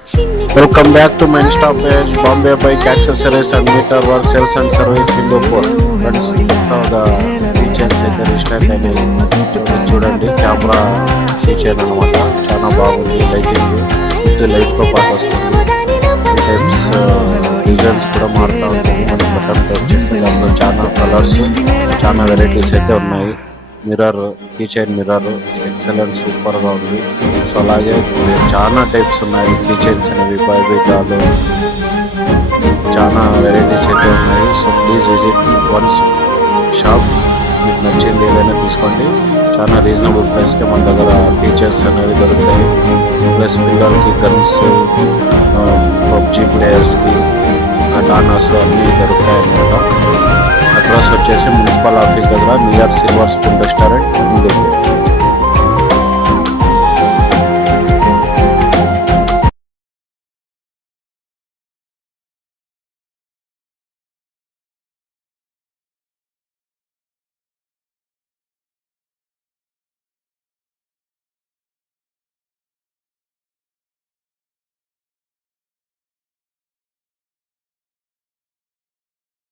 Welcome back to my Insta page, Bombay Bike Accessories and Meter Work Sales and Service Singapore. Friends, కొత్తగా features అయితే register అయినాయి. చూడండి, camera feature అనమాట. చాలా బాగుంది. లైటింగ్ విత్ లైట్తో పాటు వస్తుంది. ఈ టైప్స్ డిజైన్స్ కూడా మారుతూ ఉంటుంది. మన బటన్ టైప్ చేస్తే దాంట్లో చాలా కలర్స్, చాలా వెరైటీస్ అయితే ఉన్నాయి. మిర్రర్, కీచైన్ మిర్రర్ ఎక్సలెంట్ సూపర్గా ఉంది. సో అలాగే చాలా టైప్స్ ఉన్నాయి కీచైన్స్ అనేవి, బైబిటాలు, చాలా వెరైటీస్ అయితే ఉన్నాయి. So please visit once shop. మీకు నచ్చింది ఏదైనా తీసుకోండి. చాలా రీజనబుల్ ప్రైస్కి మన దగ్గర కీచైన్స్ అనేవి దొరుకుతాయి. ప్లస్ పిల్లలకి గన్స్, పబ్జీ ప్లేయర్స్కి కటానాస్ అన్నీ దొరుకుతాయి అన్నమాట. అడ్రస్ వచ్చేసి మున్సిపల్ ఆఫీస్ దగ్గర నియర్ సిల్వర్ స్పూన్ రెస్టారెంట్ ఉంది.